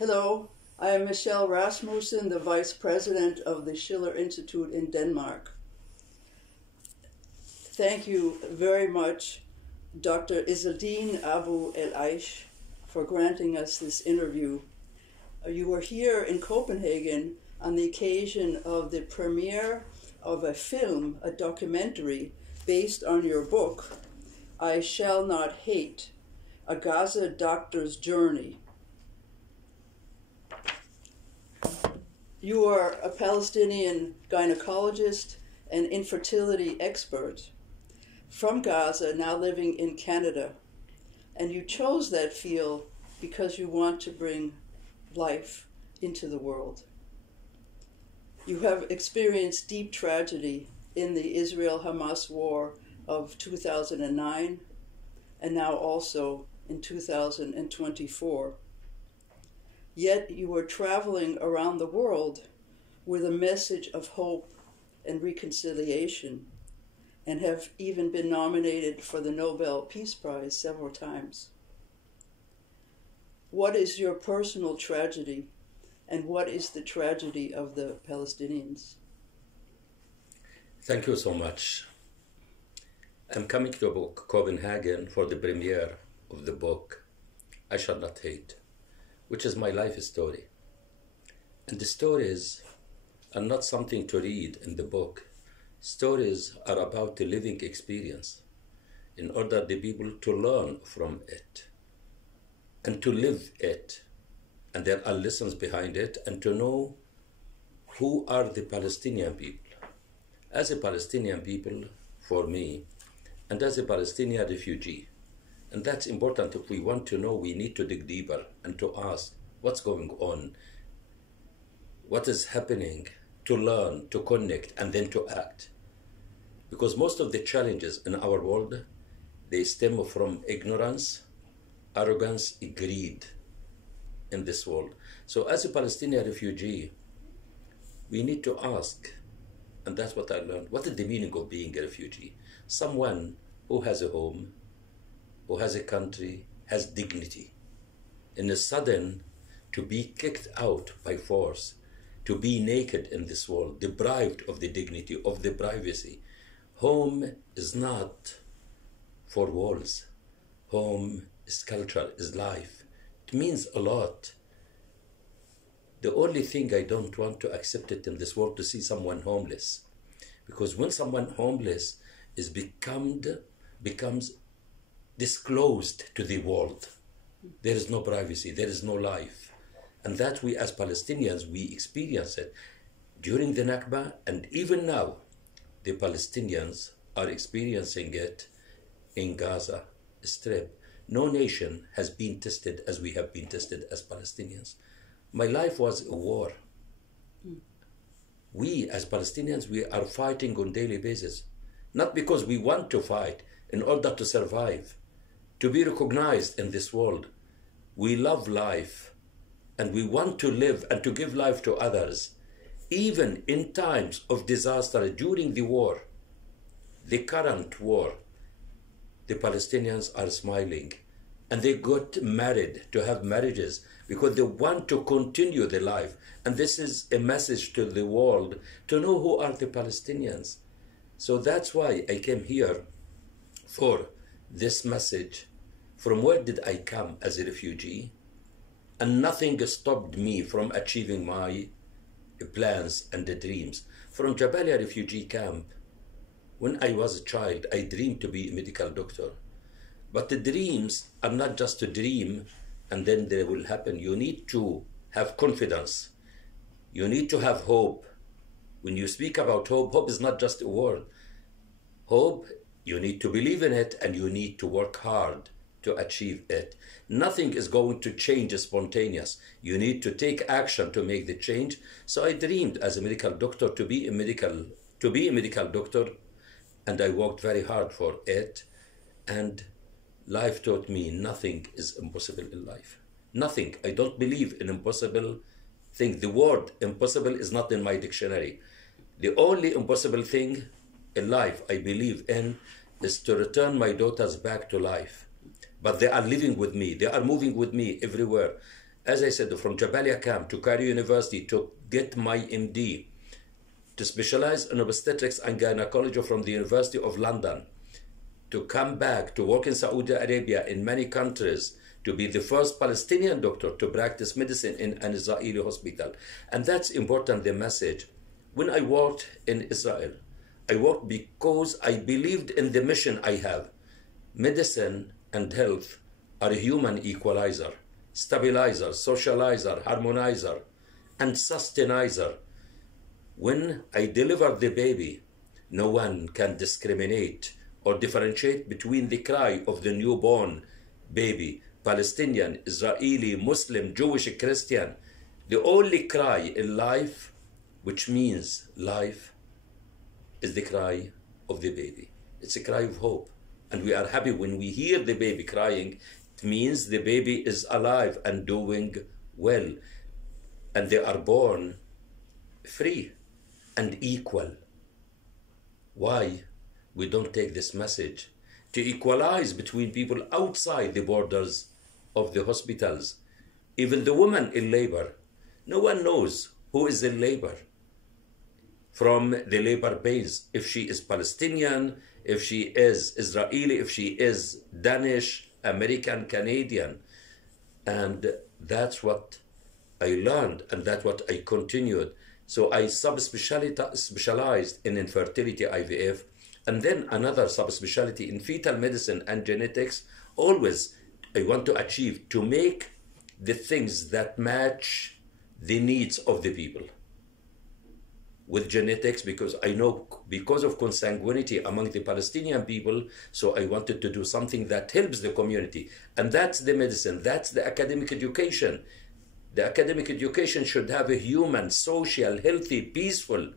Hello, I am Michelle Rasmussen, the Vice President of the Schiller Institute in Denmark. Thank you very much, Dr. Izzeldin Abuelaish, for granting us this interview. You were here in Copenhagen on the occasion of the premiere of a film, a documentary, based on your book, I Shall Not Hate, A Gaza Doctor's Journey. You are a Palestinian gynecologist and infertility expert from Gaza, now living in Canada. And you chose that field because you want to bring life into the world. You have experienced deep tragedy in the Israel-Hamas war of 2009 and now also in 2024. Yet you are traveling around the world with a message of hope and reconciliation and have even been nominated for the Nobel Peace Prize several times. What is your personal tragedy, and what is the tragedy of the Palestinians? Thank you so much. I'm coming to Copenhagen for the premiere of the book, I Shall Not Hate, which is my life story. And the stories are not something to read in the book. Stories are about the living experience in order the people to learn from it and to live it. And there are lessons behind it, and to know who are the Palestinian people. As a Palestinian people, for me, and as a Palestinian refugee. And that's important. If we want to know, we need to dig deeper and to ask what's going on, what is happening, to learn, to connect, and then to act. Because most of the challenges in our world, they stem from ignorance, arrogance, greed in this world. So as a Palestinian refugee, we need to ask, and that's what I learned, what is the meaning of being a refugee? Someone who has a home, who has a country, has dignity. And a sudden, to be kicked out by force, to be naked in this world, deprived of the dignity, of the privacy. Home is not for walls. Home is culture, is life. It means a lot. The only thing I don't want to accept it in this world to see someone homeless. Because when someone homeless is becomes disclosed to the world, there is no privacy, there is no life. And that we as Palestinians, we experience it during the Nakba, and even now, the Palestinians are experiencing it in Gaza Strip. No nation has been tested as we have been tested as Palestinians. My life was a war. We as Palestinians, we are fighting on a daily basis. Not because we want to fight, in order to survive, to be recognized in this world. We love life, and we want to live and to give life to others. Even in times of disaster, during the war, the current war, the Palestinians are smiling, and they got married, to have marriages, because they want to continue their life. And this is a message to the world, to know who are the Palestinians. So that's why I came here for this message. From where did I come as a refugee? And nothing stopped me from achieving my plans and the dreams. From Jabalia refugee camp, when I was a child, I dreamed to be a medical doctor. But the dreams are not just a dream and then they will happen. You need to have confidence. You need to have hope. When you speak about hope, hope is not just a word. Hope, you need to believe in it, and you need to work hard to achieve it. Nothing is going to change spontaneous. You need to take action to make the change. So I dreamed as a medical doctor to be a medical doctor, and I worked very hard for it. And life taught me nothing is impossible in life. Nothing. I don't believe in impossible thing. The word impossible is not in my dictionary. The only impossible thing in life I believe in is to return my daughters back to life. But they are living with me. They are moving with me everywhere. as I said, from Jabalia camp to Cairo University to get my MD, to specialize in obstetrics and gynecology from the University of London, to come back to work in Saudi Arabia, in many countries, to be the first Palestinian doctor to practice medicine in an Israeli hospital. And that's important, the message. When I worked in Israel, I worked because I believed in the mission I have. Medicine and health are a human equalizer, stabilizer, socializer, harmonizer, and sustainizer. When I deliver the baby, no one can discriminate or differentiate between the cry of the newborn baby, Palestinian, Israeli, Muslim, Jewish, Christian. The only cry in life, which means life, is the cry of the baby. It's a cry of hope. And we are happy when we hear the baby crying. It means the baby is alive and doing well. And they are born free and equal. Why we don't take this message to equalize between people outside the borders of the hospitals? Even the woman in labor, no one knows who is in labor from the labor pains, if she is Palestinian, if she is Israeli, if she is Danish, American, Canadian. And that's what I learned, and that's what I continued. So I specialized in infertility, IVF, and then another subspecialty in fetal medicine and genetics. Always I want to achieve to make the things that match the needs of the people. With genetics, because I know because of consanguinity among the Palestinian people, so I wanted to do something that helps the community. And that's the medicine, that's the academic education. The academic education should have a human, social, healthy, peaceful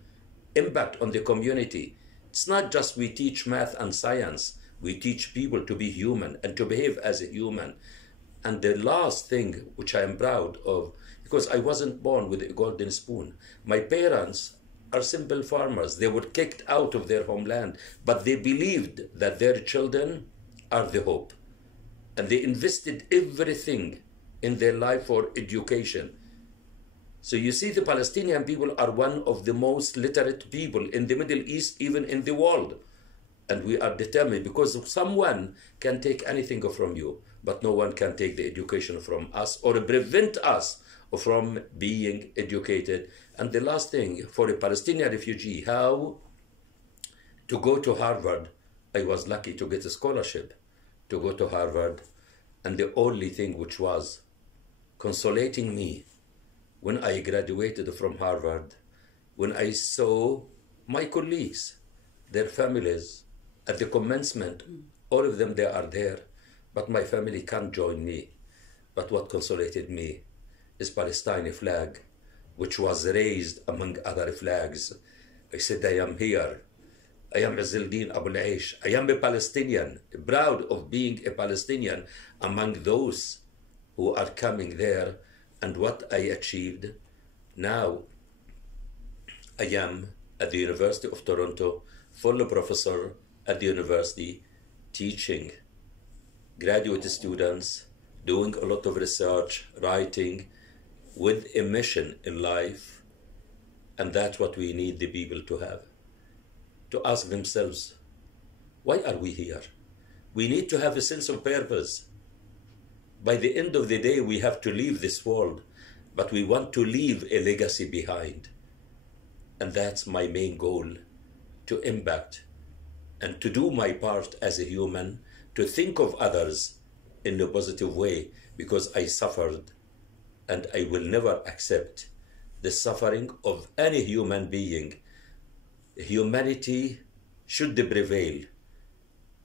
impact on the community. It's not just we teach math and science, we teach people to be human and to behave as a human. And the last thing which I am proud of, because I wasn't born with a golden spoon. My parents are simple farmers. They were kicked out of their homeland, but they believed that their children are the hope. And they invested everything in their life for education. So you see, the Palestinian people are one of the most literate people in the Middle East, even in the world. And we are determined, because someone can take anything from you, but no one can take the education from us or prevent us from being educated. And the last thing, for a Palestinian refugee, how to go to Harvard. I was lucky to get a scholarship to go to Harvard. And the only thing which was consolating me when I graduated from Harvard, when I saw my colleagues, their families, at the commencement, all of them, they are there, but my family can't join me. But what consolated me is Palestine flag, which was raised among other flags. I said, I am here. I am Izzeldin Abuelaish. I am a Palestinian, proud of being a Palestinian among those who are coming there. And what I achieved, now I am at the University of Toronto, full professor at the university, teaching graduate students, doing a lot of research, writing, with a mission in life. And that's what we need the people to have. To ask themselves, why are we here? We need to have a sense of purpose. By the end of the day, we have to leave this world, but we want to leave a legacy behind. And that's my main goal, to impact and to do my part as a human, to think of others in a positive way, because I suffered and I will never accept the suffering of any human being. Humanity should prevail,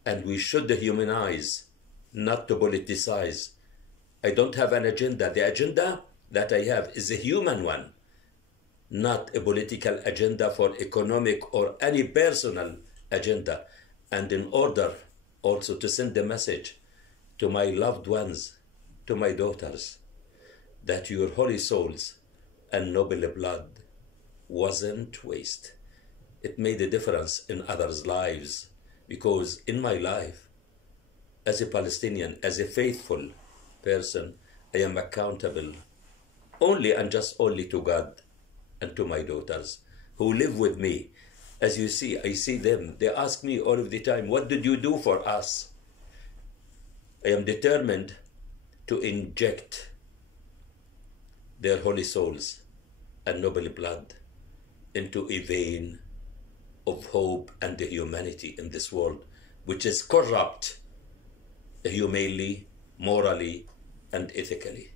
and we should humanize, not to politicize. I don't have an agenda. The agenda that I have is a human one, not a political agenda for economic or any personal agenda. And in order also to send a message to my loved ones, to my daughters, that your holy souls and noble blood wasn't waste. It made a difference in others' lives, because in my life, as a Palestinian, as a faithful person, I am accountable only and just only to God and to my daughters who live with me. As you see, I see them. They ask me all of the time, what did you do for us? I am determined to inject their holy souls and noble blood into a vein of hope and humanity in this world, which is corrupt humanely, morally, and ethically.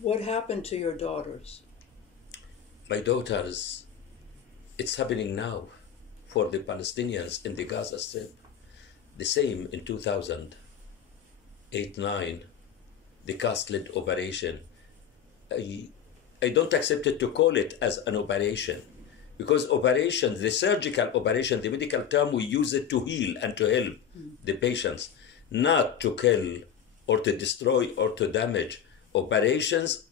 What happened to your daughters? My daughters, it's happening now for the Palestinians in the Gaza Strip. The same in 2008-9, the caste-led operation. I don't accept it to call it as an operation, because operations, the surgical operation, the medical term, we use it to heal and to help the patients, not to kill or to destroy or to damage. Operations,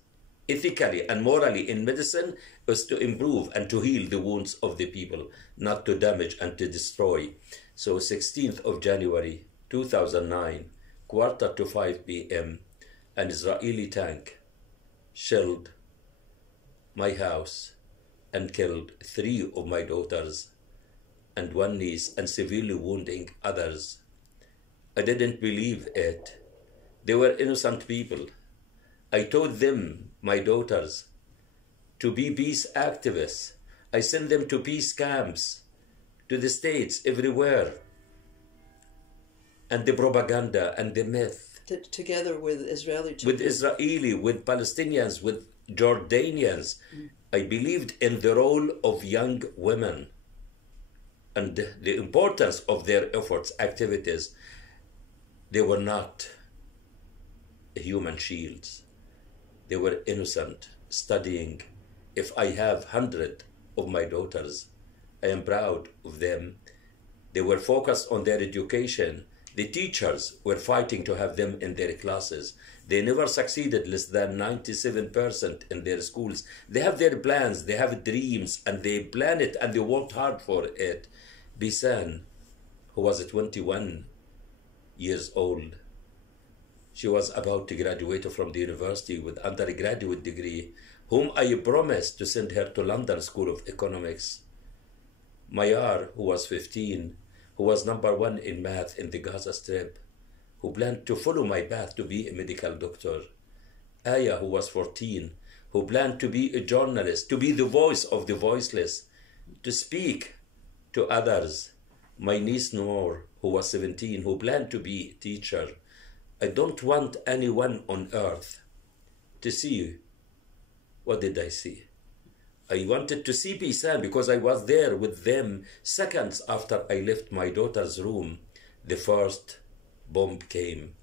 ethically and morally in medicine, is to improve and to heal the wounds of the people, not to damage and to destroy. So 16th of January 2009, 4:45 p.m., an Israeli tank shelled my house and killed 3 of my daughters and 1 niece, and severely wounding others. I didn't believe it. They were innocent people. I taught them, my daughters, to be peace activists. I sent them to peace camps, to the States, everywhere. And the propaganda and the myth. Together with Israeli children. With Israeli, with Palestinians, with Jordanians. I believed in the role of young women and the importance of their efforts, activities. They were not human shields. They were innocent, studying. If I have 100 of my daughters, I am proud of them. They were focused on their education. The teachers were fighting to have them in their classes. They never succeeded, less than 97% in their schools. They have their plans, they have dreams, and they plan it, and they worked hard for it. Bisan, who was 21 years old, she was about to graduate from the university with undergraduate degree, whom I promised to send her to London School of Economics. Mayar, who was 15, who was #1 in math in the Gaza Strip, who planned to follow my path to be a medical doctor. Aya, who was 14, who planned to be a journalist, to be the voice of the voiceless, to speak to others. My niece Noor, who was 17, who planned to be a teacher. I don't want anyone on earth to see. What did I see? I wanted to see Bisan because I was there with them seconds after I left my daughter's room. The first bomb came.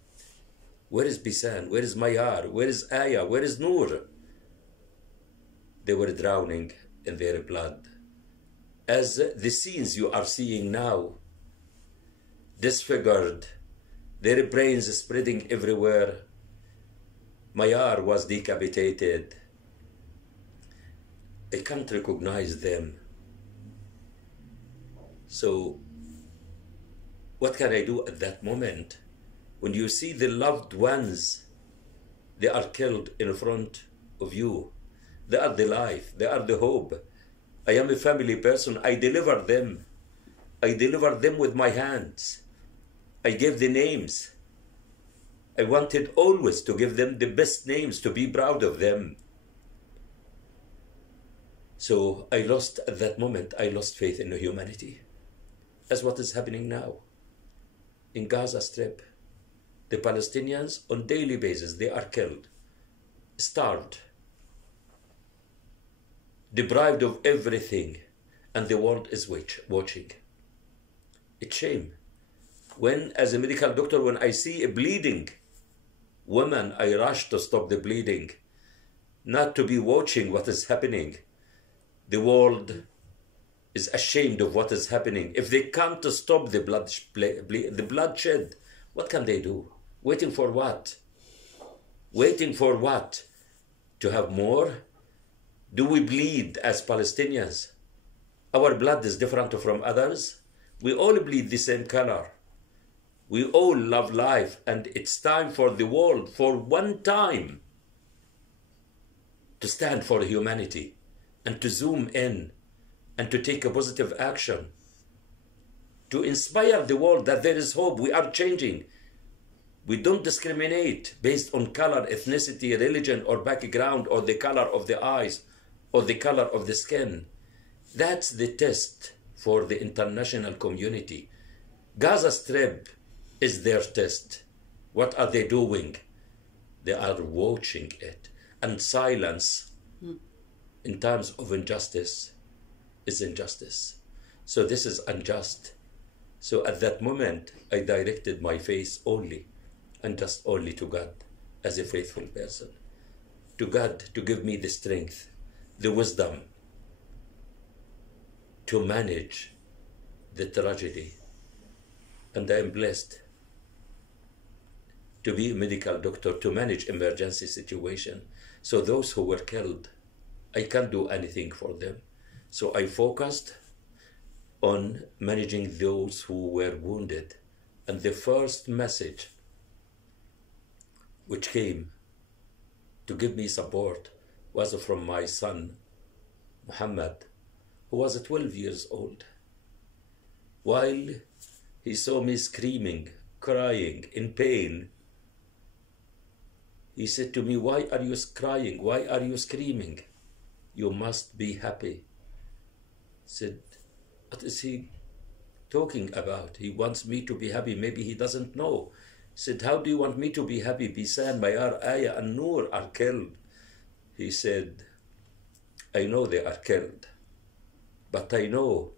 Where is Bisan? Where is Mayar? Where is Aya? Where is Noor? They were drowning in their blood. As the scenes you are seeing now, disfigured, their brains spreading everywhere. Mayar was decapitated. I can't recognize them. So, what can I do at that moment? When you see the loved ones, they are killed in front of you. They are the life, they are the hope. I am a family person, I deliver them. I deliver them with my hands. I gave the names. I wanted always to give them the best names, to be proud of them. So I lost, at that moment, I lost faith in humanity. That's what is happening now. In Gaza Strip, the Palestinians, on daily basis, they are killed, starved, deprived of everything, and the world is watching. It's shame. When, as a medical doctor, when I see a bleeding woman, I rush to stop the bleeding, not to be watching what is happening. The world is ashamed of what is happening. If they can't stop the bloodshed, what can they do? Waiting for what? Waiting for what? To have more? Do we bleed as Palestinians? Our blood is different from others. We all bleed the same color. We all love life, and it's time for the world, for one time, to stand for humanity and to zoom in and to take a positive action, to inspire the world that there is hope. We are changing. We don't discriminate based on color, ethnicity, religion, or background, or the color of the eyes, or the color of the skin. That's the test for the international community. Gaza Strip is their test. What are they doing? They are watching it. And silence in terms of injustice is injustice. So this is unjust. So at that moment, I directed my face only and just only to God as a faithful person. To God to give me the strength, the wisdom to manage the tragedy. And I am blessed to be a medical doctor, to manage emergency situation. So those who were killed, I can't do anything for them. So I focused on managing those who were wounded. And the first message which came to give me support was from my son, Muhammad, who was 12 years old. While he saw me screaming, crying, in pain, he said to me, "Why are you crying? Why are you screaming? You must be happy." I said, "What is he talking about? He wants me to be happy. Maybe he doesn't know." He said, "How do you want me to be happy? Bisan, Mayar, Aya, and Noor are killed." He said, "I know they are killed, but I know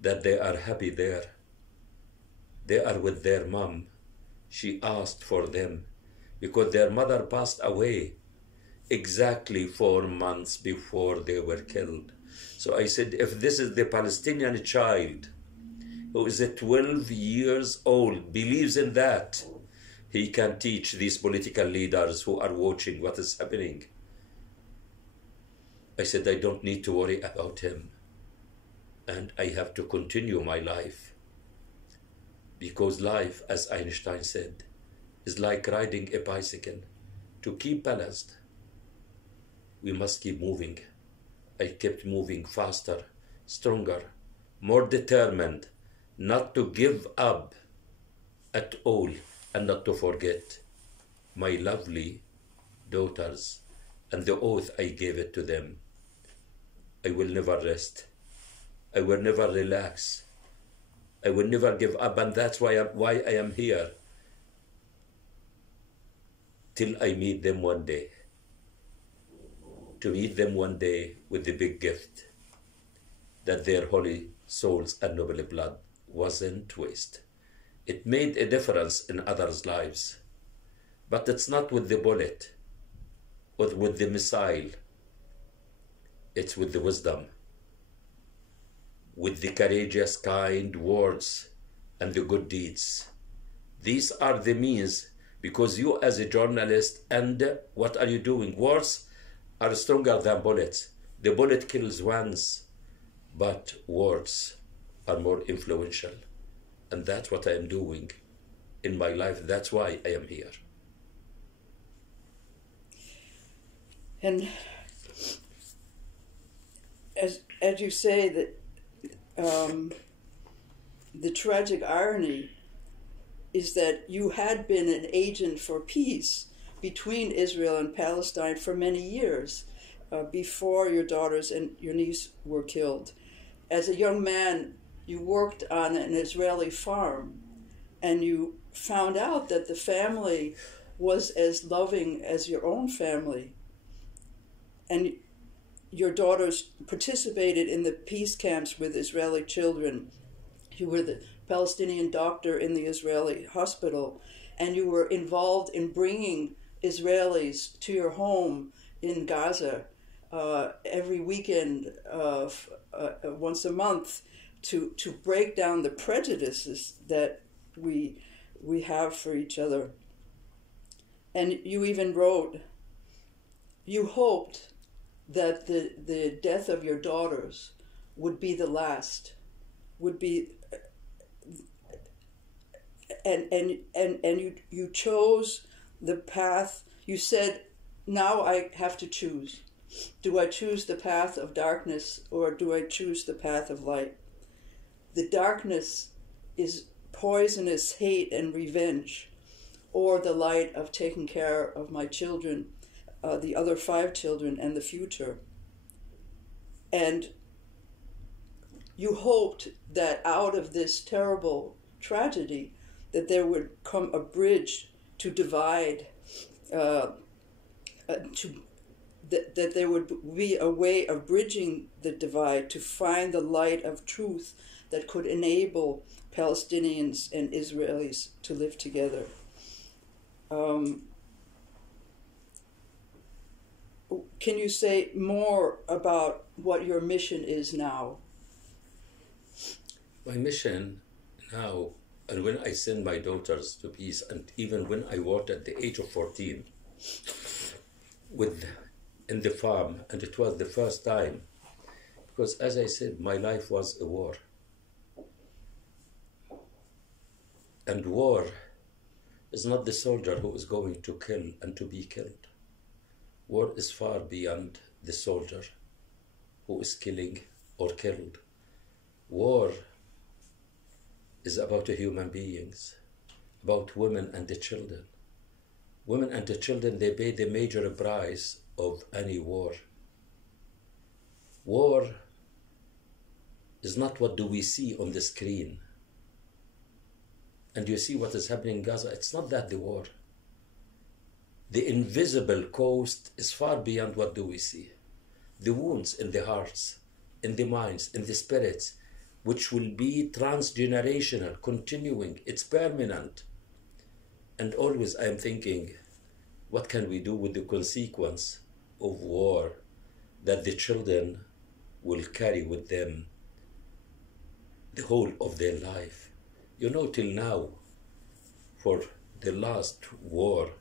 that they are happy there. They are with their mom. She asked for them because their mother passed away exactly 4 months before they were killed." So I said, if this is the Palestinian child who is 12 years old, believes in that, he can teach these political leaders who are watching what is happening. I said, I don't need to worry about him. And I have to continue my life. Because life, as Einstein said, is like riding a bicycle. To keep balanced, we must keep moving. I kept moving faster, stronger, more determined, not to give up at all and not to forget my lovely daughters and the oath I gave it to them. I will never rest. I will never relax. I will never give up, and that's why I am here. Till I meet them one day. To meet them one day with the big gift that their holy souls and noble blood wasn't waste. It made a difference in others' lives. But it's not with the bullet or with the missile. It's with the wisdom, with the courageous, kind words and the good deeds. These are the means, because you as a journalist, and what are you doing? Words are stronger than bullets. The bullet kills once, but words are more influential. And that's what I am doing in my life. That's why I am here. And as you say, that the tragic irony is that you had been an agent for peace between Israel and Palestine for many years before your daughters and your niece were killed. As a young man, you worked on an Israeli farm, and you found out that the family was as loving as your own family. And your daughters participated in the peace camps with Israeli children. You were the Palestinian doctor in the Israeli hospital, and you were involved in bringing Israelis to your home in Gaza every weekend, once a month, to break down the prejudices that we have for each other. And you even wrote, you hoped that the death of your daughters would be the last, would be, and you chose the path. You said, now I have to choose. Do I choose the path of darkness or do I choose the path of light? The darkness is poisonous hate and revenge, or the light of taking care of my children, the other 5 children, and the future. And you hoped that out of this terrible tragedy, that there would come a bridge to divide, that there would be a way of bridging the divide to find the light of truth that could enable Palestinians and Israelis to live together. Can you say more about what your mission is now? My mission now, and when I send my daughters to peace, and even when I worked at the age of 14 in the farm, and it was the first time, because as I said, my life was a war. And war is not the soldier who is going to kill and to be killed. War is far beyond the soldier who is killing or killed. War is about the human beings, about women and the children. Women and the children, they pay the major price of any war. War is not what do we see on the screen. And you see what is happening in Gaza, it's not that the war. The invisible cost is far beyond what do we see. The wounds in the hearts, in the minds, in the spirits, which will be transgenerational, continuing, it's permanent. And always I'm thinking, what can we do with the consequence of war that the children will carry with them the whole of their life? You know, till now, for the last war,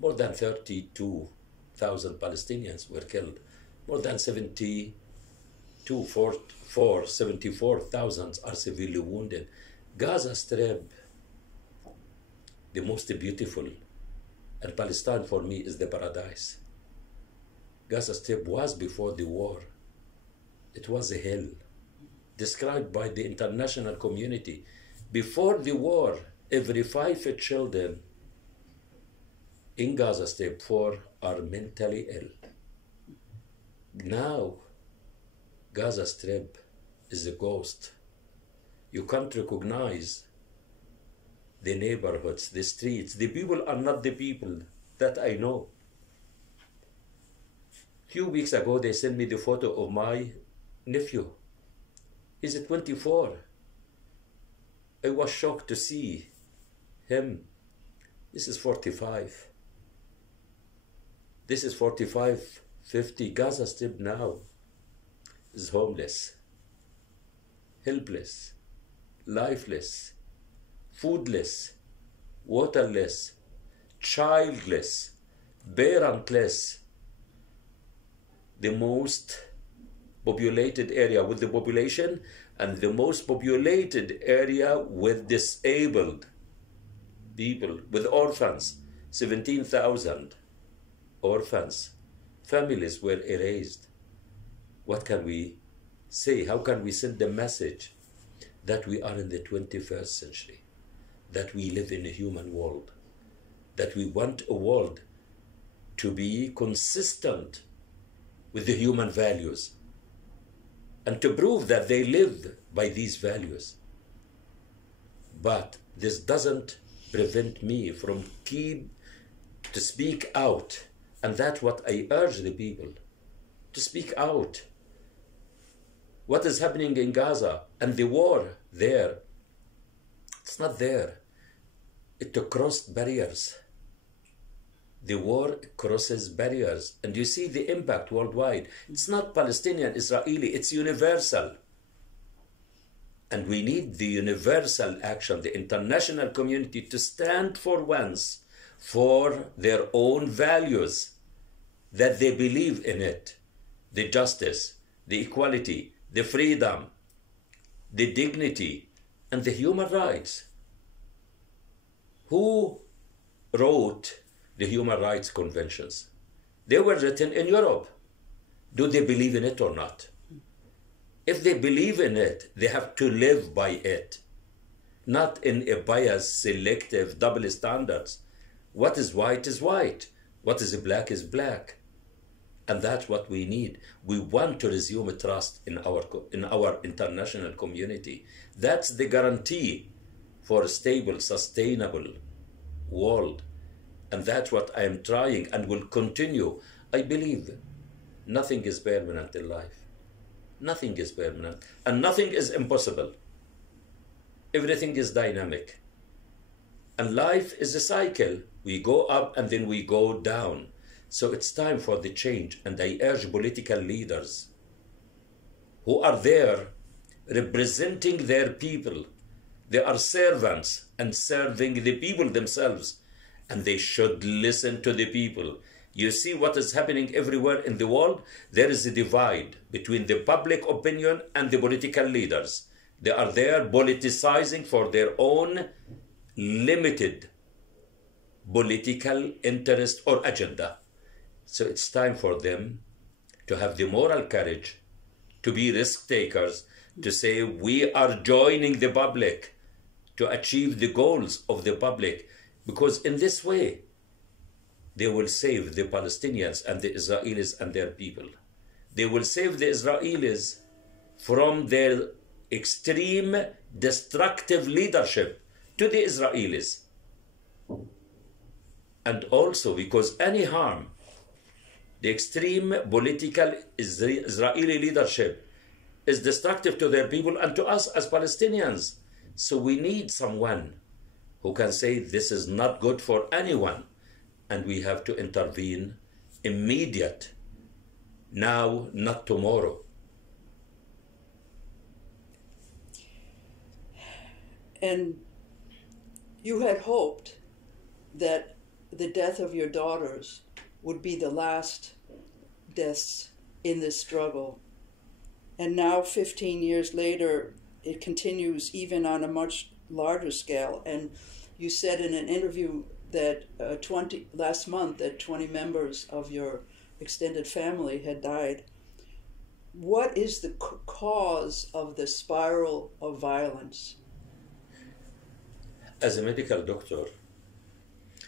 more than 32,000 Palestinians were killed. More than 74,000 are severely wounded. Gaza Strip, the most beautiful, and Palestine for me is the paradise. Gaza Strip was before the war. It was a hell, described by the international community. Before the war, every 5 children in Gaza Strip 4 are mentally ill. Now, Gaza Strip is a ghost. You can't recognize the neighborhoods, the streets. The people are not the people that I know. A few weeks ago, they sent me the photo of my nephew. He's 24. I was shocked to see him. This is 45. This is 45, 50. Gaza Strip now is homeless, helpless, lifeless, foodless, waterless, childless, parentless. The most populated area with the population and the most populated area with disabled people, with orphans, 17,000 orphans. Families were erased. What can we say? How can we send the message that we are in the 21st century, that we live in a human world, that we want a world to be consistent with the human values, and to prove that they live by these values? But this doesn't prevent me from to speak out, and that's what I urge the people, to speak out. What is happening in Gaza and the war there, it's not there. It crossed barriers. The war crosses barriers, and you see the impact worldwide. It's not Palestinian, Israeli, it's universal. And we need the universal action, the international community, to stand for once for their own values, that they believe in it. The justice, the equality, the freedom, the dignity, and the human rights. Who wrote the human rights conventions? They were written in Europe. Do they believe in it or not? If they believe in it, they have to live by it, not in a biased, selective, double standards. What is white is white. What is black is black. And that's what we need. We want to resume trust in our international community. That's the guarantee for a stable, sustainable world. And that's what I am trying and will continue. I believe nothing is permanent in life. Nothing is permanent. And nothing is impossible. Everything is dynamic. And life is a cycle. We go up and then we go down. So it's time for the change. And I urge political leaders who are there representing their people. They are servants and serving the people themselves. And they should listen to the people. You see what is happening everywhere in the world? There is a divide between the public opinion and the political leaders. They are there politicizing for their own limited political interest or agenda. So it's time for them to have the moral courage, to be risk takers, to say we are joining the public to achieve the goals of the public, because in this way they will save the Palestinians and the Israelis and their people. They will save the Israelis from their extreme destructive leadership to the Israelis. And also because any harm, the extreme political Israeli leadership is destructive to their people and to us as Palestinians. So we need someone who can say this is not good for anyone, and we have to intervene immediate, now, not tomorrow. And you had hoped that the death of your daughters would be the last deaths in this struggle. And now, 15 years later, it continues even on a much larger scale. And you said in an interview that last month that 20 members of your extended family had died. What is the cause of the spiral of violence? As a medical doctor,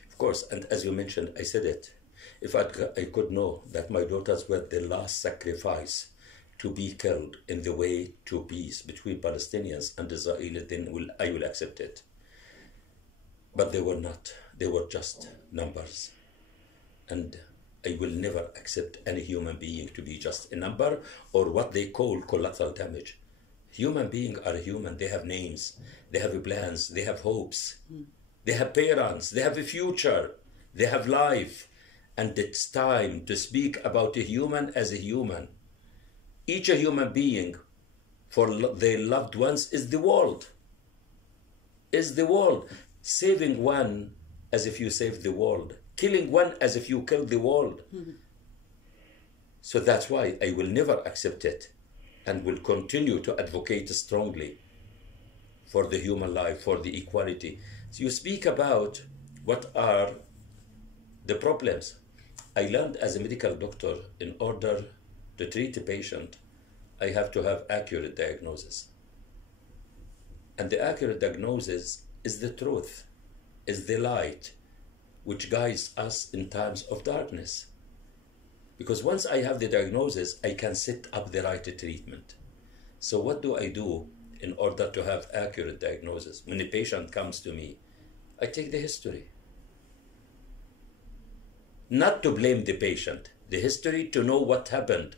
of course, and as you mentioned, I said it, if I could know that my daughters were the last sacrifice to be killed in the way to peace between Palestinians and Israelis, then I will accept it. But they were not. They were just numbers. And I will never accept any human being to be just a number or what they call collateral damage. Human beings are human. They have names. They have plans. They have hopes. They have parents. They have a future. They have life. And it's time to speak about a human as a human. Each human being for their loved ones is the world. Is the world. Saving one as if you saved the world. Killing one as if you killed the world. So that's why I will never accept it and will continue to advocate strongly for the human life, for the equality. So you speak about what are the problems. I learned as a medical doctor, in order to treat a patient, I have to have accurate diagnosis. And the accurate diagnosis is the truth, is the light, which guides us in times of darkness. Because once I have the diagnosis, I can set up the right treatment. So what do I do in order to have accurate diagnosis? When a patient comes to me, I take the history. Not to blame the patient, the history to know what happened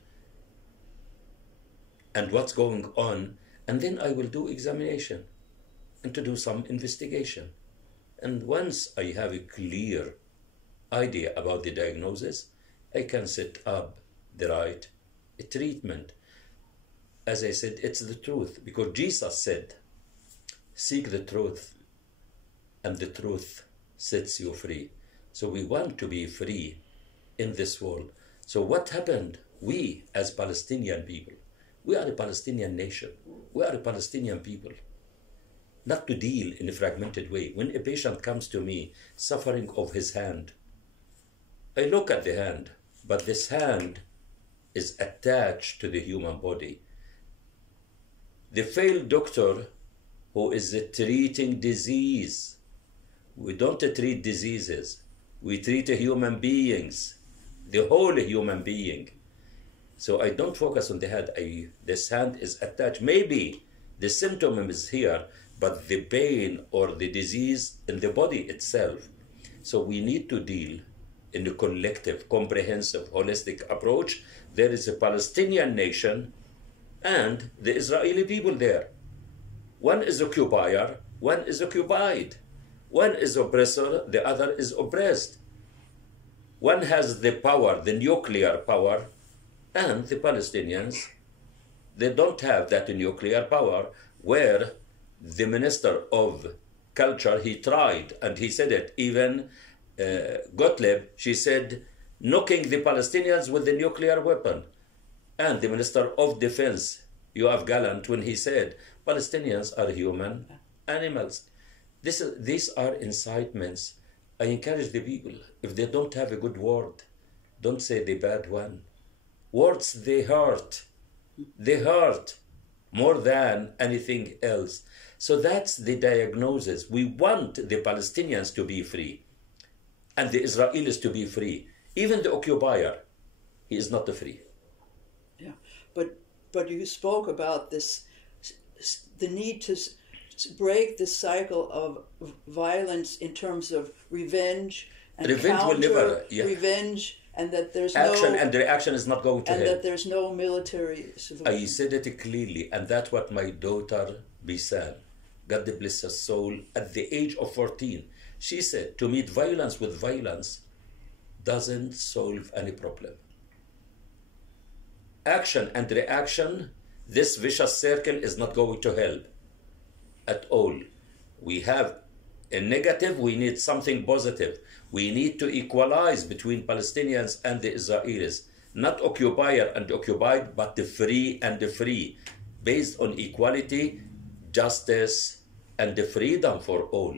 and what's going on, and then I will do examination and to do some investigation. And once I have a clear idea about the diagnosis, I can set up the right treatment. As I said, it's the truth, because Jesus said, seek the truth, and the truth sets you free. So we want to be free in this world. So what happened? We, as Palestinian people, we are a Palestinian nation. We are a Palestinian people. Not to deal in a fragmented way. When a patient comes to me suffering of his hand, I look at the hand, but this hand is attached to the human body. The failed doctor who is treating disease. We don't treat diseases. We treat human beings, the whole human being. So I don't focus on the head. This hand is attached. Maybe the symptom is here, but the pain or the disease in the body itself. So we need to deal in a collective, comprehensive, holistic approach. There is a Palestinian nation and the Israeli people there. One is occupier, one is occupied. One is oppressor, the other is oppressed. One has the power, the nuclear power, and the Palestinians, they don't have that nuclear power, where the Minister of Culture, he tried, and he said it, even Gottlieb, she said, knocking the Palestinians with the nuclear weapon. And the Minister of Defense, Yoav Gallant, when he said, Palestinians are human animals. These are incitements. I encourage the people, if they don't have a good word, don't say the bad one. Words, they hurt. They hurt more than anything else. So that's the diagnosis. We want the Palestinians to be free and the Israelis to be free. Even the occupier, he is not free. Yeah, but you spoke about this, the need to break the cycle of violence in terms of revenge and revenge, and that there's action no and reaction is not going to and help. that there's no military solution. I said it clearly, and that's what my daughter Bisan, God bless her soul, at the age of 14, she said, to meet violence with violence doesn't solve any problem. Action and reaction, this vicious circle is not going to help at all. We have a negative, we need something positive. We need to equalize between Palestinians and the Israelis. Not occupier and occupied, but the free and the free, based on equality, justice, and the freedom for all,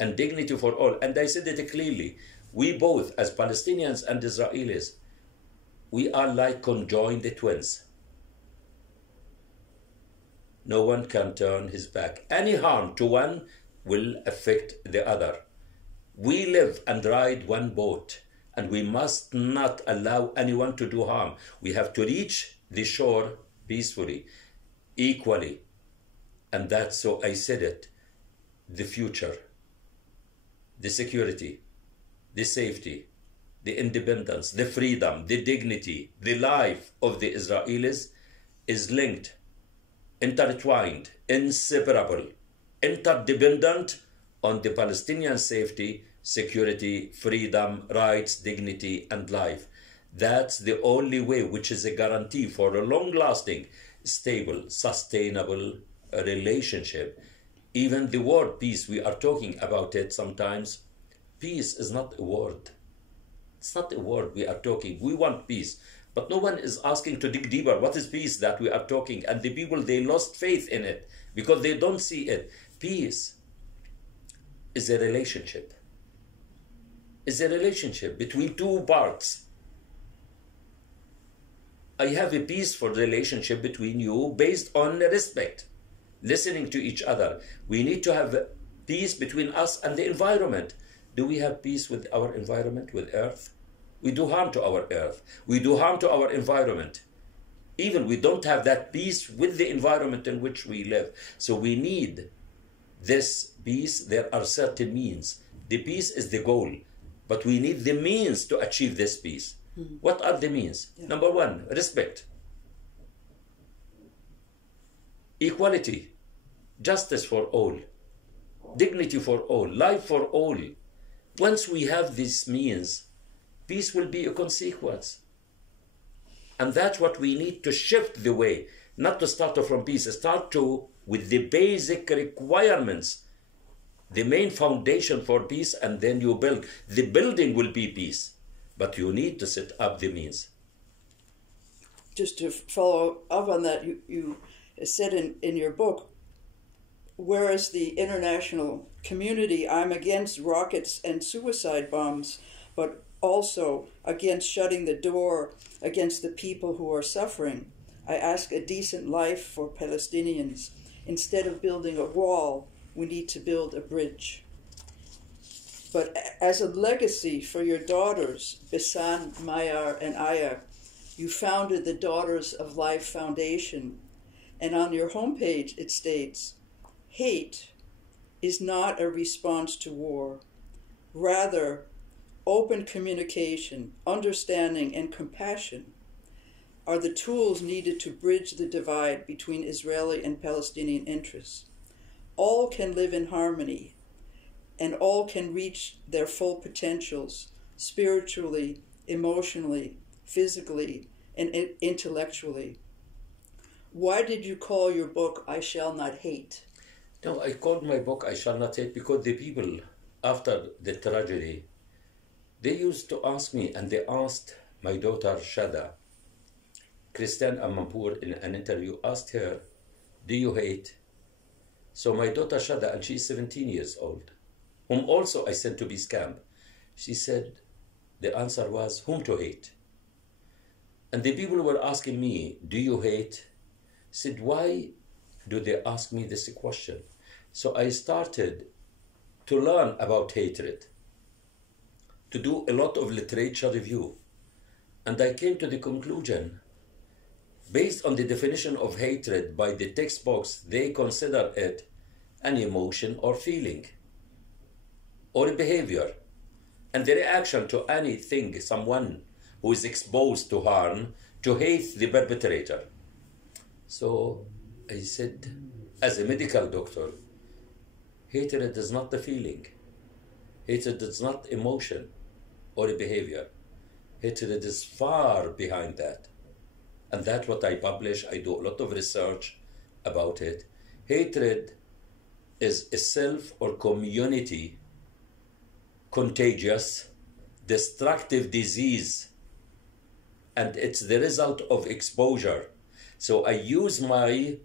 and dignity for all. And I said it clearly, we both, as Palestinians and Israelis, we are like conjoined twins. No one can turn his back. Any harm to one will affect the other. We live and ride one boat, and we must not allow anyone to do harm. We have to reach the shore peacefully, equally. And that's, so I said it, the future, the security, the safety, the independence, the freedom, the dignity, the life of the Israelis is linked, intertwined, inseparable, interdependent on the Palestinian safety, security, freedom, rights, dignity, and life. That's the only way, which is a guarantee for a long-lasting, stable, sustainable relationship. Even the word peace, we are talking about it sometimes. Peace is not a word. It's not a word we are talking. We want peace. But no one is asking to dig deeper. What is peace that we are talking? And the people, they lost faith in it because they don't see it. Peace is a relationship. It's a relationship between two parts. I have a peaceful relationship between you based on respect, listening to each other. We need to have peace between us and the environment. Do we have peace with our environment, with Earth? We do harm to our Earth. We do harm to our environment. Even we don't have that peace with the environment in which we live. So we need this peace. There are certain means. The peace is the goal, but we need the means to achieve this peace. Mm-hmm. What are the means? Yeah. Number one, respect, equality, justice for all, dignity for all, life for all. Once we have these means, peace will be a consequence. And that's what we need to shift the way, not to start from peace, start with the basic requirements, the main foundation for peace, and then you build. The building will be peace, but you need to set up the means. Just to follow up on that, you said in your book, whereas the international community, I'm against rockets and suicide bombs, but Also, against shutting the door against the people who are suffering, I ask a decent life for Palestinians. Instead of building a wall, we need to build a bridge. But as a legacy for your daughters, Bisan, Mayar, and Aya, you founded the Daughters of Life Foundation. And on your homepage it states, hate is not a response to war. Rather, open communication, understanding, and compassion are the tools needed to bridge the divide between Israeli and Palestinian interests. All can live in harmony, and all can reach their full potentials spiritually, emotionally, physically, and intellectually. Why did you call your book I Shall Not Hate? No, I called my book I Shall Not Hate because the people, after the tragedy, they used to ask me, and they asked my daughter Shada, Christiane Amanpour, in an interview, asked her, do you hate? So my daughter Shada, and she's 17 years old, whom also I sent to peace camp, she said, the answer was, whom to hate? And the people were asking me, do you hate? I said, why do they ask me this question? So I started to learn about hatred, to do a lot of literature review. And I came to the conclusion, based on the definition of hatred by the textbooks, they consider it an emotion or feeling, or a behavior, and the reaction to anything, someone who is exposed to harm, to hate the perpetrator. So I said, as a medical doctor, hatred is not the feeling. Hatred is not emotion or a behavior. Hatred is far behind that. And that's what I publish. I do a lot of research about it. Hatred is a self or community contagious, destructive disease, and it's the result of exposure. So I use my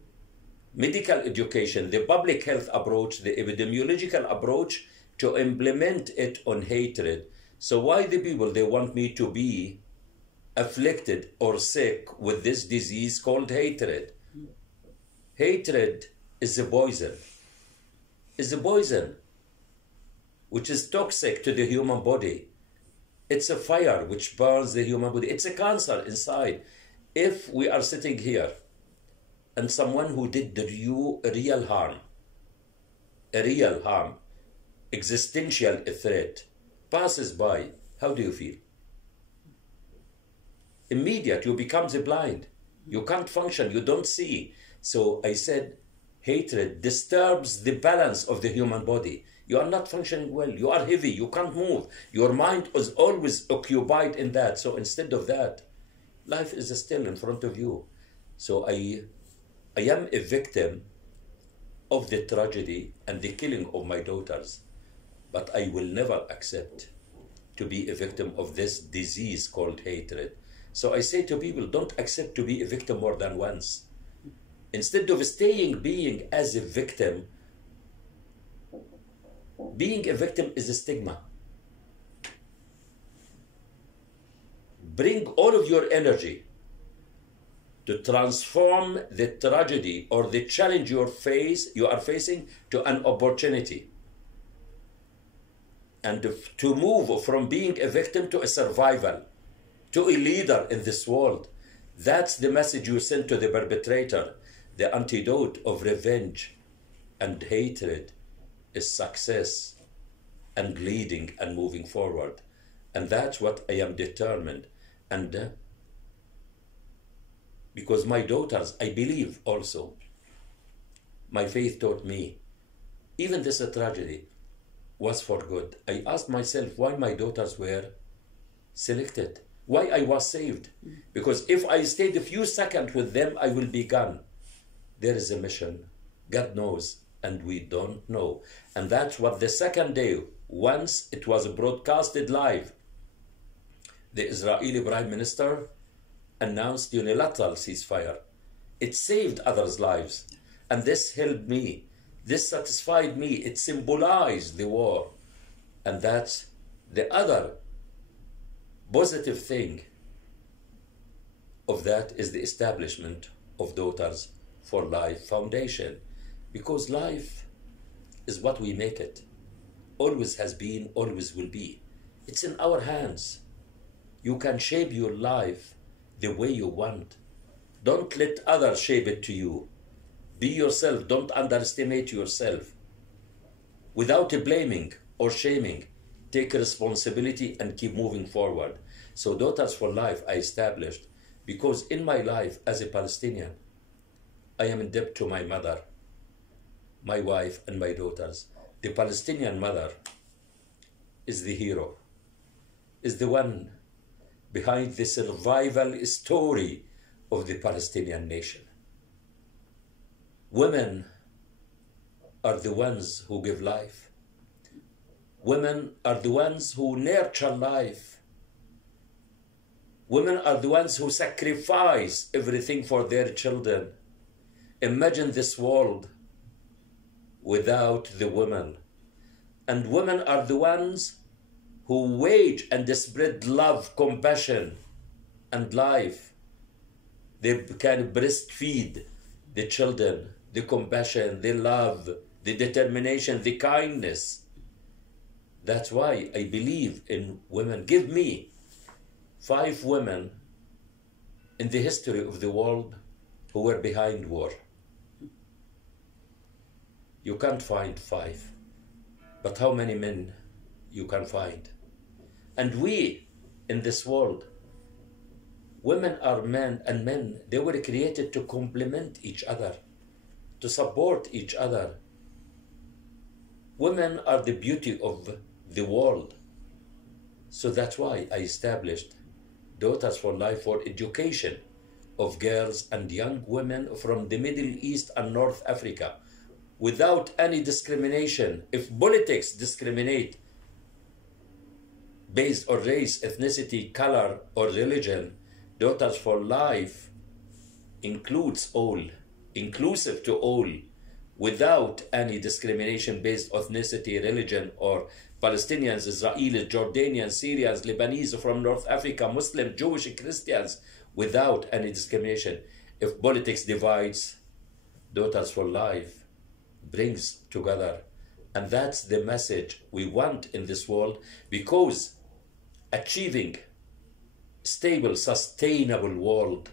medical education, the public health approach, the epidemiological approach, to implement it on hatred. So why the people, they want me to be afflicted or sick with this disease called hatred? Hatred is a poison. Is a poison which is toxic to the human body. It's a fire which burns the human body. It's a cancer inside. If we are sitting here and someone who did you real harm, existential threat, passes by, how do you feel? Immediate, you become blind. You can't function, you don't see. So I said, hatred disturbs the balance of the human body. You are not functioning well, you are heavy, you can't move. Your mind is always occupied in that. So instead of that, life is still in front of you. So I am a victim of the tragedy and the killing of my daughters, but I will never accept to be a victim of this disease called hatred. So I say to people, don't accept to be a victim more than once. Instead of being as a victim, being a victim is a stigma. Bring all of your energy to transform the tragedy or the challenge you are facing to an opportunity. And to move from being a victim to a survival, to a leader in this world. That's the message you send to the perpetrator. The antidote of revenge and hatred is success and leading and moving forward. And that's what I am determined. And because my daughters, I believe also, my faith taught me, even this tragedy was for good. I asked myself why my daughters were selected, why I was saved. Because if I stayed a few seconds with them, I will be gone. There is a mission, God knows, and we don't know. And that's what the second day, once it was broadcasted live, the Israeli Prime Minister announced unilateral ceasefire. It saved others' lives. And this helped me. This satisfied me. It symbolized the war. And that's the other positive thing of that is the establishment of Daughters for Life Foundation, because life is what we make it. Always has been, always will be. It's in our hands. You can shape your life the way you want. Don't let others shape it to you. Be yourself. Don't underestimate yourself. Without blaming or shaming, take responsibility and keep moving forward. So Daughters for Life I established because in my life as a Palestinian, I am in debt to my mother, my wife, and my daughters. The Palestinian mother is the hero, is the one behind the survival story of the Palestinian nation. Women are the ones who give life. Women are the ones who nurture life. Women are the ones who sacrifice everything for their children. Imagine this world without the women. And women are the ones who wage and spread love, compassion, and life. They can breastfeed the children, the compassion, the love, the determination, the kindness. That's why I believe in women. Give me 5 women in the history of the world who were behind war. You can't find 5, but how many men you can find? And we, in this world, women are men, and men, they were created to complement each other, to support each other. Women are the beauty of the world. So that's why I established Daughters for Life for education of girls and young women from the Middle East and North Africa, without any discrimination. If politics discriminate based on race, ethnicity, color, or religion, Daughters for Life includes all, inclusive to all, without any discrimination based ethnicity, religion, or Palestinians, Israelis, Jordanians, Syrians, Lebanese, from North Africa, Muslim, Jewish, Christians, without any discrimination. If politics divides, Daughters for Life brings together. And that's the message we want in this world, because achieving stable, sustainable world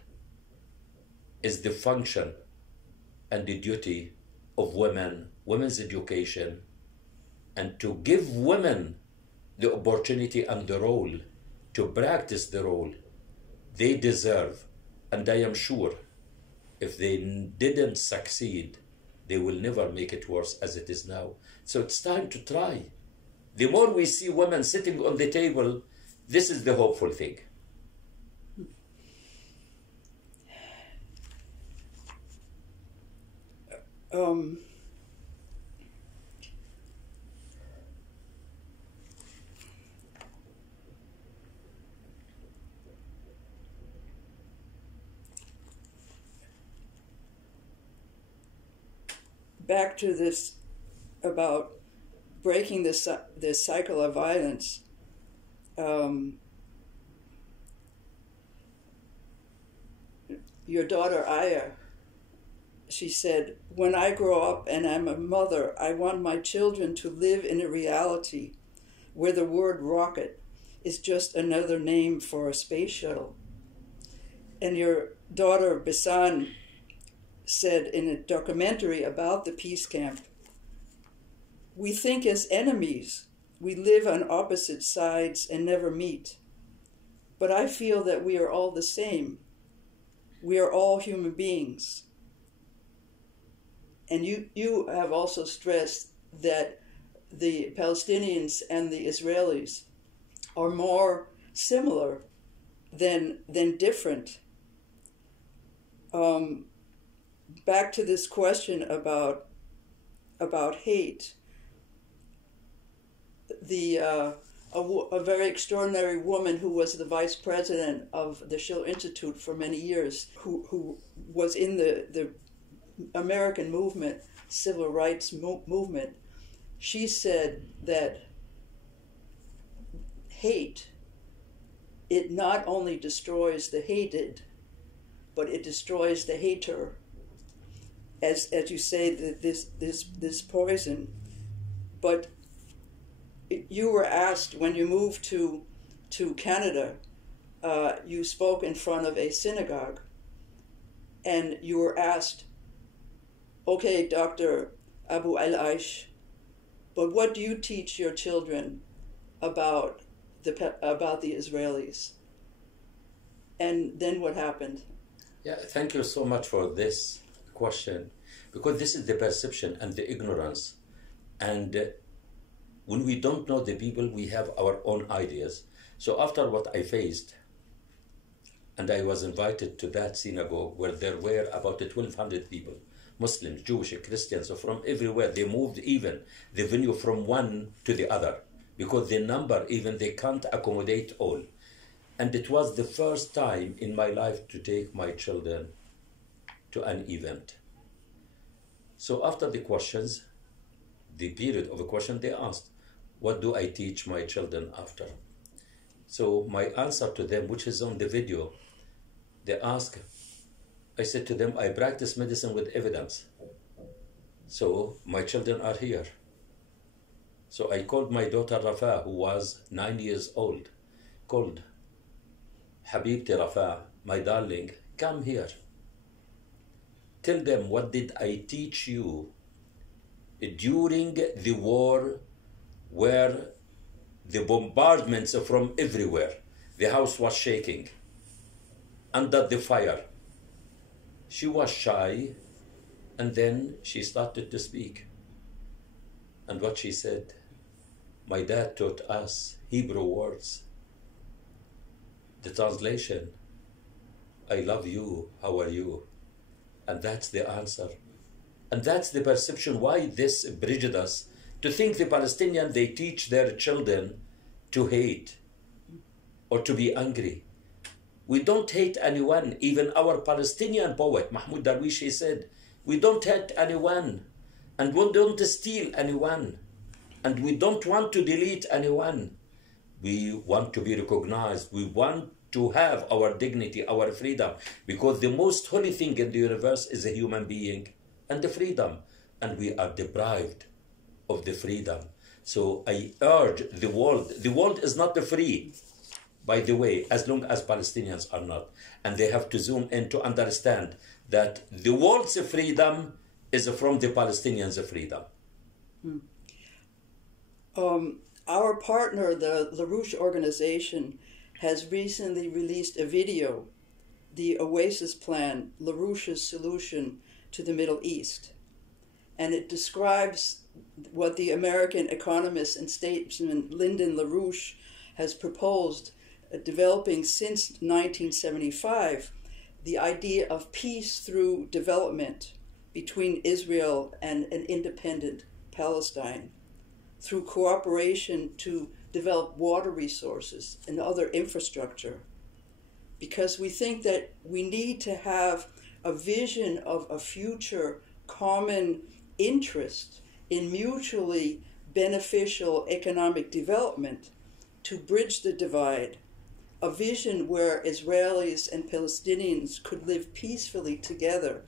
is the function and the duty of women, women's education, and to give women the opportunity and the role to practice the role they deserve. And I am sure if they didn't succeed, they will never make it worse as it is now. So it's time to try. The more we see women sitting on the table, this is the hopeful thing. Back to this about breaking this cycle of violence. Your daughter Aya, she said, "When I grow up and I'm a mother, I want my children to live in a reality where the word rocket is just another name for a space shuttle." And your daughter Bisan said in a documentary about the peace camp, "We think as enemies, we live on opposite sides and never meet. But I feel that we are all the same. We are all human beings." And you have also stressed that the Palestinians and the Israelis are more similar than different. Back to this question about hate. A very extraordinary woman who was the vice president of the Schiller Institute for many years, who was in the American movement, civil rights movement, she said that hate it not only destroys the hated, but it destroys the hater. As you say, this poison. But you were asked when you moved to Canada, you spoke in front of a synagogue, and you were asked, okay, Dr. Abuelaish, but what do you teach your children about the Israelis? And then what happened? Yeah, thank you so much for this question, because this is the perception and the ignorance. And when we don't know the people, we have our own ideas. So after what I faced, and I was invited to that synagogue where there were about 1,200 people, Muslims, Jewish, Christians, from everywhere. They moved even the venue from one to the other, because the number, even they can't accommodate all. And it was the first time in my life to take my children to an event. So after the questions, the period of the question, they asked, what do I teach my children after? So my answer to them, which is on the video, they asked, I said to them, I practice medicine with evidence. So my children are here. So I called my daughter Rafa, who was 9 years old, called, Habibti Rafa, my darling, come here. Tell them, what did I teach you during the war, where the bombardments from everywhere, the house was shaking, under the fire. She was shy, and then she started to speak. And what she said, my dad taught us Hebrew words. The translation, I love you, how are you? And that's the answer. And that's the perception why this prejudice, to think the Palestinians, they teach their children to hate or to be angry. We don't hate anyone. Even our Palestinian poet, Mahmoud Darwish, he said, we don't hate anyone, and we don't steal anyone, and we don't want to delete anyone. We want to be recognized. We want to have our dignity, our freedom, because the most holy thing in the universe is a human being and the freedom, and we are deprived of the freedom. So I urge the world is not free, by the way, as long as Palestinians are not. And they have to zoom in to understand that the world's freedom is from the Palestinians' freedom. Our partner, the LaRouche organization, has recently released a video, the Oasis Plan, LaRouche's Solution to the Middle East. And it describes what the American economist and statesman Lyndon LaRouche has proposed, developing since 1975, the idea of peace through development between Israel and an independent Palestine, through cooperation to develop water resources and other infrastructure. Because we think that we need to have a vision of a future common interest in mutually beneficial economic development to bridge the divide, a vision where Israelis and Palestinians could live peacefully together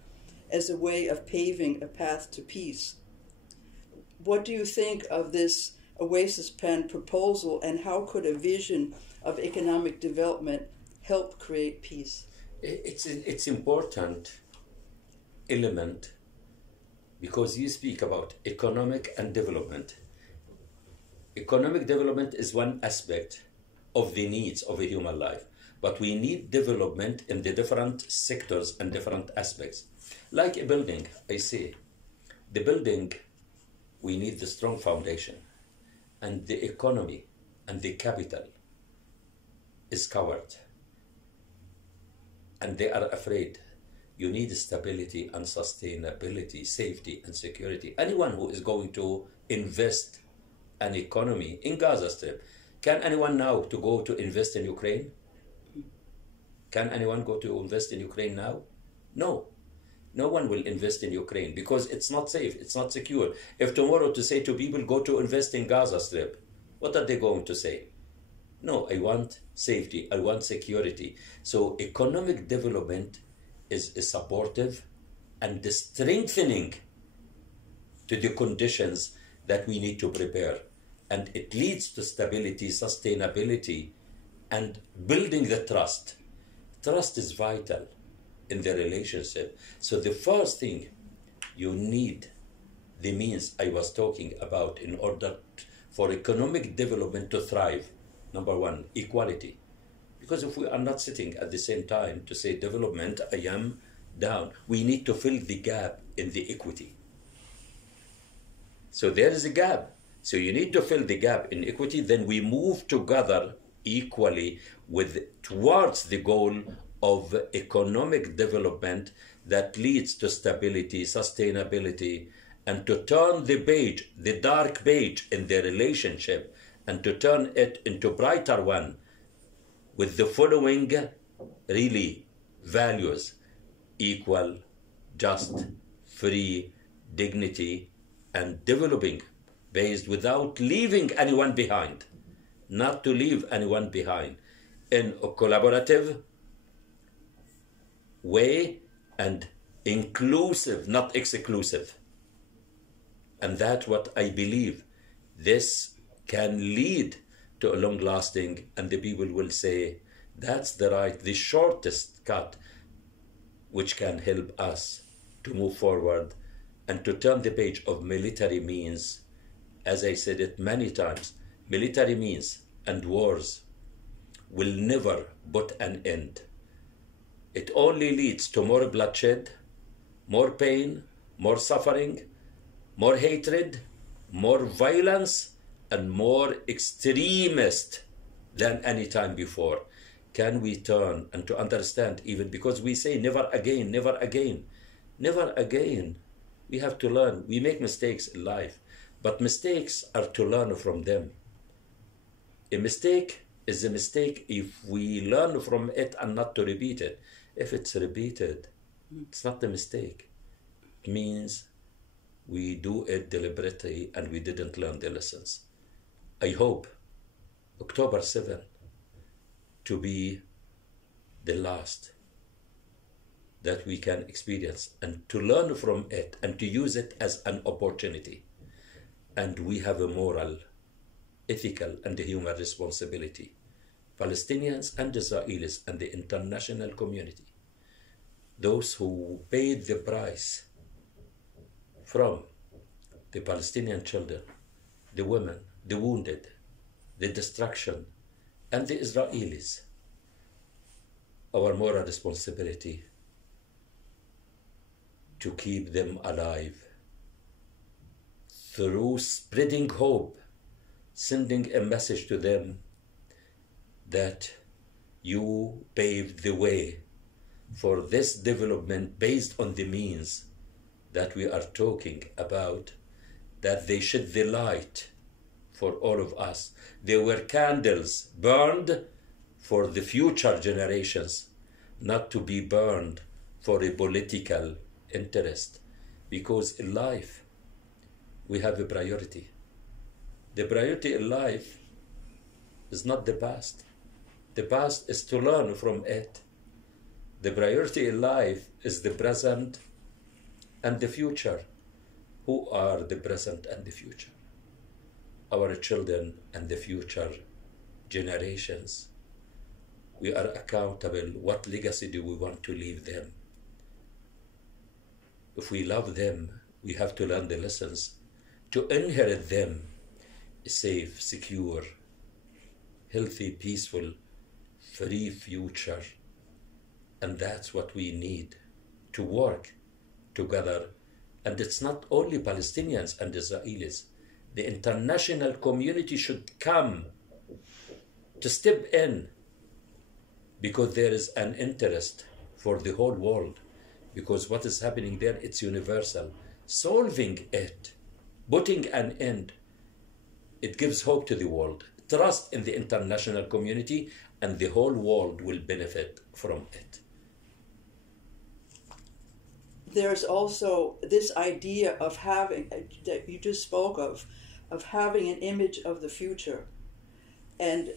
as a way of paving a path to peace. What do you think of this Oasis Plan proposal, and how could a vision of economic development help create peace? It's important element, because you speak about economic and development. Economic development is one aspect of the needs of a human life, but we need development in the different sectors and different aspects. Like a building, I say, the building, we need the strong foundation, and the economy and the capital is covered, and they are afraid. You need stability and sustainability, safety and security. Anyone who is going to invest an economy in Gaza Strip, can anyone now to go to invest in Ukraine? Can anyone go to invest in Ukraine now? No. No one will invest in Ukraine because it's not safe, it's not secure. If tomorrow to say to people, go to invest in Gaza Strip, what are they going to say? No, I want safety, I want security. So economic development is supportive and strengthening to the conditions that we need to prepare. And it leads to stability, sustainability, and building the trust. Trust is vital in the relationship. So the first thing, you need the means I was talking about in order for economic development to thrive. Number one, equality. Because if we are not sitting at the same time to say development, I am down, we need to fill the gap in the equity. So there is a gap. So you need to fill the gap in equity, then we move together equally towards the goal of economic development that leads to stability, sustainability, and to turn the page, the dark page in the relationship, and to turn it into a brighter one with the following really values: equal, just, free, dignity, and developing based without leaving anyone behind. Not to leave anyone behind in a collaborative way and inclusive, not exclusive. And that's what I believe. This can lead to a long-lasting, and the people will say, that's the shortest cut, which can help us to move forward and to turn the page of military means. As I said it many times, military means and wars will never put an end. It only leads to more bloodshed, more pain, more suffering, more hatred, more violence, and more extremist than any time before. Can we turn and to understand, even because we say never again, never again, never again. We have to learn. We make mistakes in life, but mistakes are to learn from them. A mistake is a mistake if we learn from it and not to repeat it. If it's repeated, it's not a mistake. It means we do it deliberately and we didn't learn the lessons. I hope October 7th to be the last that we can experience, and to learn from it and to use it as an opportunity. And we have a moral, ethical, and human responsibility. Palestinians and Israelis and the international community, those who paid the price from the Palestinian children, the women, the wounded, the destruction, and the Israelis, our moral responsibility to keep them alive through spreading hope, sending a message to them that you paved the way for this development based on the means that we are talking about, that they shed the light for all of us. There were candles burned for the future generations, not to be burned for a political interest, because in life we have a priority. The priority in life is not the past. The past is to learn from it. The priority in life is the present and the future. Who are the present and the future? Our children and the future generations. We are accountable. What legacy do we want to leave them? If we love them, we have to learn the lessons to inherit them a safe, secure, healthy, peaceful, free future. And that's what we need to work together. And it's not only Palestinians and Israelis. The international community should come to step in, because there is an interest for the whole world. Because what is happening there, it's universal. Solving it, putting an end, it gives hope to the world. Trust in the international community, and the whole world will benefit from it. There's also this idea of having, that you just spoke of having an image of the future. And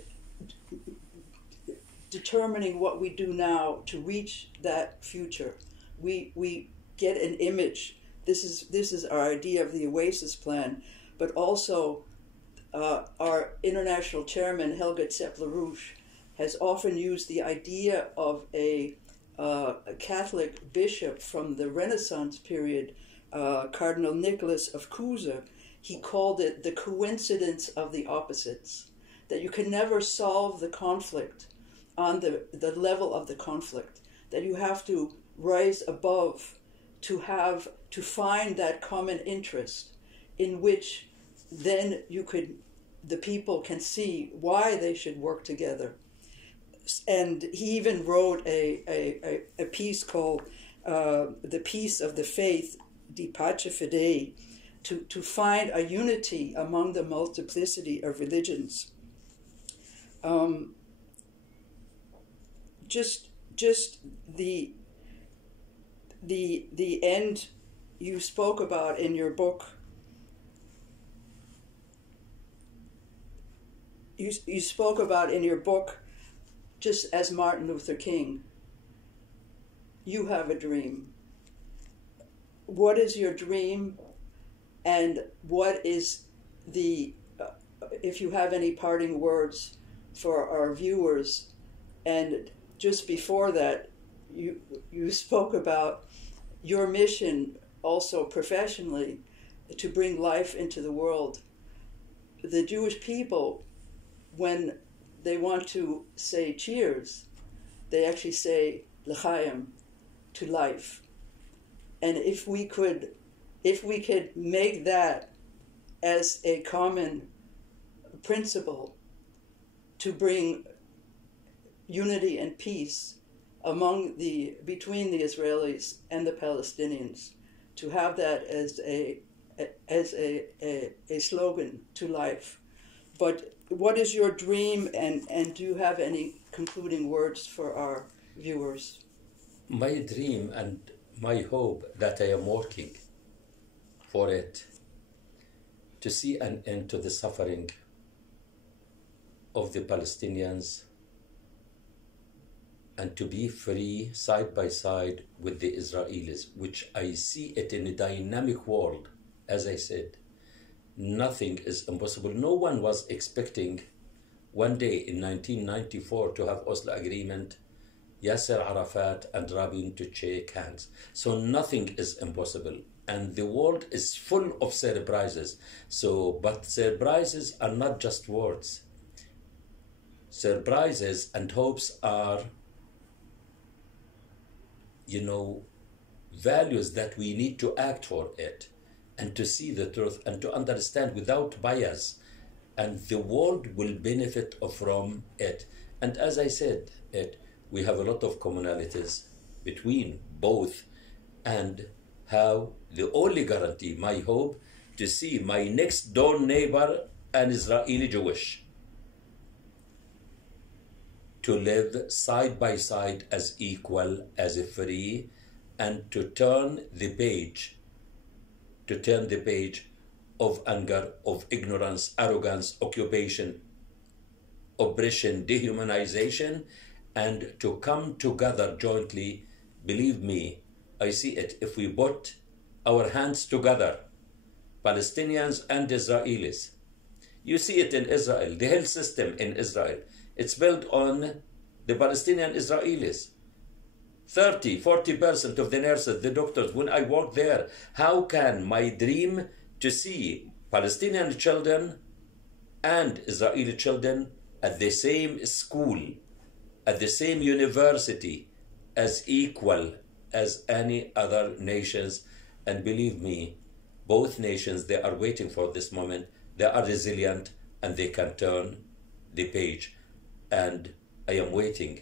determining what we do now to reach that future. We get an image. This is our idea of the Oasis Plan, but also our international chairman Helga Zepp-LaRouche has often used the idea of a Catholic bishop from the Renaissance period, Cardinal Nicholas of Cusa. He called it the coincidence of the opposites, that you can never solve the conflict on the level of the conflict, that you have to rise above to find that common interest in which then the people can see why they should work together. And he even wrote a piece called The Peace of the Faith, Di Pace Fidei, to find a unity among the multiplicity of religions. Just the end you spoke about in your book. You spoke about in your book, just as Martin Luther King. You have a dream. What is your dream, and what is if you have any parting words for our viewers? And just before that, you spoke about your mission also professionally to bring life into the world. The Jewish people, when they want to say cheers, they actually say l'chaim, to life. And if we could make that as a common principle to bring unity and peace between the Israelis and the Palestinians, to have that as a slogan to life. But what is your dream, and do you have any concluding words for our viewers? My dream and my hope that I am working for it, to see an end to the suffering of the Palestinians, and to be free side by side with the Israelis, which I see it in a dynamic world. As I said, nothing is impossible. No one was expecting one day in 1994 to have Oslo Agreement, Yasser Arafat and Rabin to shake hands. So nothing is impossible. And the world is full of surprises. But surprises are not just words. Surprises and hopes are, values that we need to act for it, and to see the truth and to understand without bias, and the world will benefit from it. And as I said, we have a lot of commonalities between both, and how the only guarantee, my hope, to see my next door neighbor, an Israeli Jewish, to live side by side as equal, as free, and to turn the page of anger, of ignorance, arrogance, occupation, oppression, dehumanization, and to come together jointly. Believe me, I see it. If we put our hands together, Palestinians and Israelis, you see it in Israel, the health system in Israel, it's built on the Palestinian Israelis. 30-40% of the nurses, the doctors, when I work there, how can my dream to see Palestinian children and Israeli children at the same school, at the same university, as equal as any other nations? And believe me, both nations, they are waiting for this moment. They are resilient and they can turn the page. And I am waiting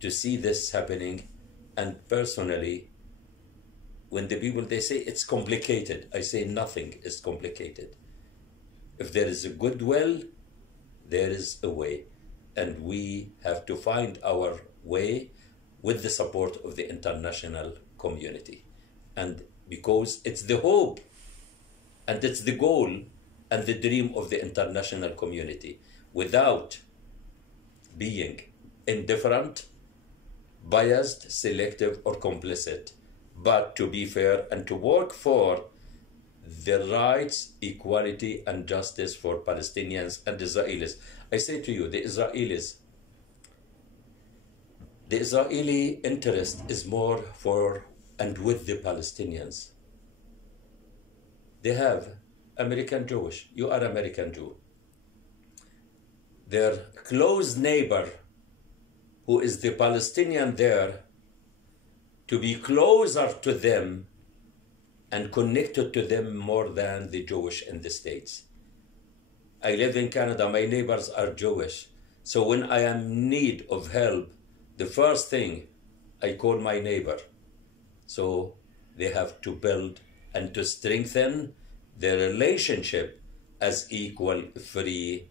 to see this happening. And personally, when the people, they say it's complicated, I say nothing is complicated. If there is a goodwill, there is a way. And we have to find our way with the support of the international community. And because it's the hope and it's the goal and the dream of the international community. without being indifferent, biased, selective, or complicit, but to be fair and to work for the rights, equality, and justice for Palestinians and Israelis. I say to you, the Israeli interest is more for and with the Palestinians. They have American Jewish, you are American Jew. Their close neighbor, who is the Palestinian there, to be closer to them and connected to them more than the Jewish in the States. I live in Canada, my neighbors are Jewish. So when I am in need of help, the first thing I call my neighbor. So they have to build and to strengthen their relationship as equal, free,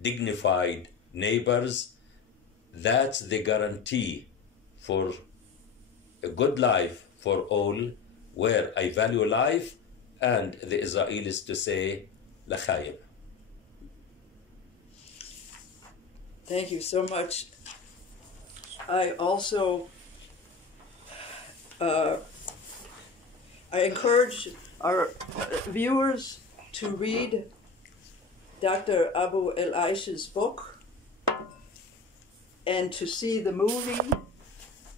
dignified neighbors. That's the guarantee for a good life for all, where I value life, and the Israelis to say, L'chaim. Thank you so much. I also I encourage our viewers to read Dr. Abuelaish's book and to see the movie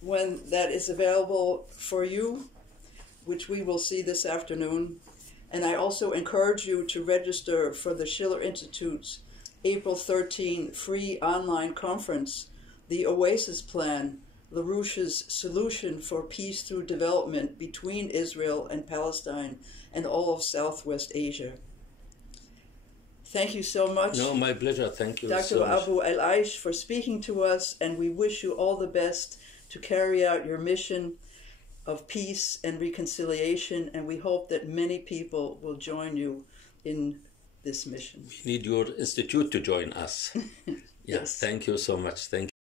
when that is available for you, which we will see this afternoon. And I also encourage you to register for the Schiller Institute's April 13 free online conference, The Oasis Plan, LaRouche's Solution for Peace Through Development Between Israel and Palestine and all of Southwest Asia. Thank you so much. No, my pleasure. Thank you Dr. so much. Abuelaish, for speaking to us, and we wish you all the best to carry out your mission of peace and reconciliation, and we hope that many people will join you in this mission. We need your institute to join us. Yes. Thank you so much. Thank you.